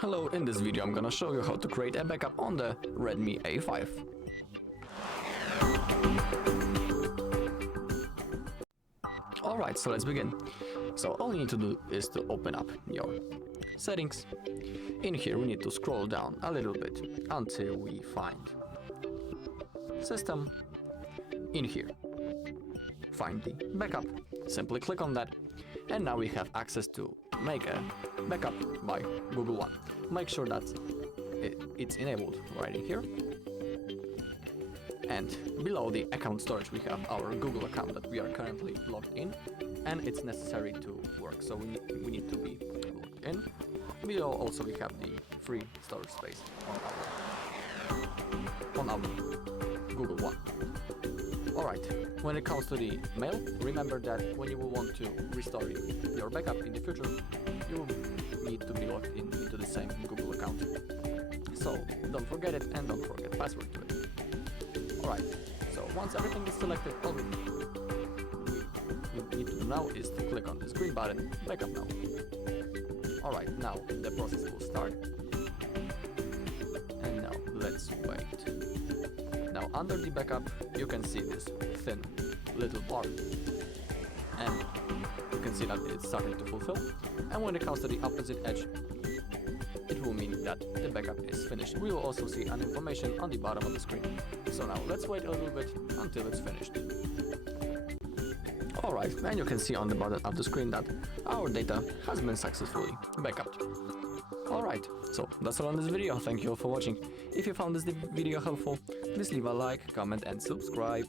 Hello, in this video I'm gonna show you how to create a backup on the Redmi A5. Alright, so let's begin. So all you need to do is to open up your settings. In here we need to scroll down a little bit until we find System. In here, find the backup. Simply click on that. And now we have access to make a backup by Google One. Make sure that it's enabled right in here. And below the account storage we have our Google account that we are currently logged in, and it's necessary to work, so we need to be logged in. Below also we have the free storage space on our Google One. Alright, when it comes to the mail, remember that when you will want to restore your backup in the future, you will need to be logged into the same Google account. So don't forget it, and don't forget password to it. Alright, so once everything is selected, all we need to do now is to click on this green button, backup now. Alright, now the process will start. And now let's wait. Now under the backup you can see this thin little bar, and you can see that it's starting to fulfill. And when it comes to the opposite edge, it will mean that the backup is finished. We will also see an information on the bottom of the screen. So now let's wait a little bit until it's finished. Alright, and you can see on the bottom of the screen that our data has been successfully backupped. Alright, so that's all on this video. Thank you all for watching. If you found this video helpful, please leave a like, comment and subscribe.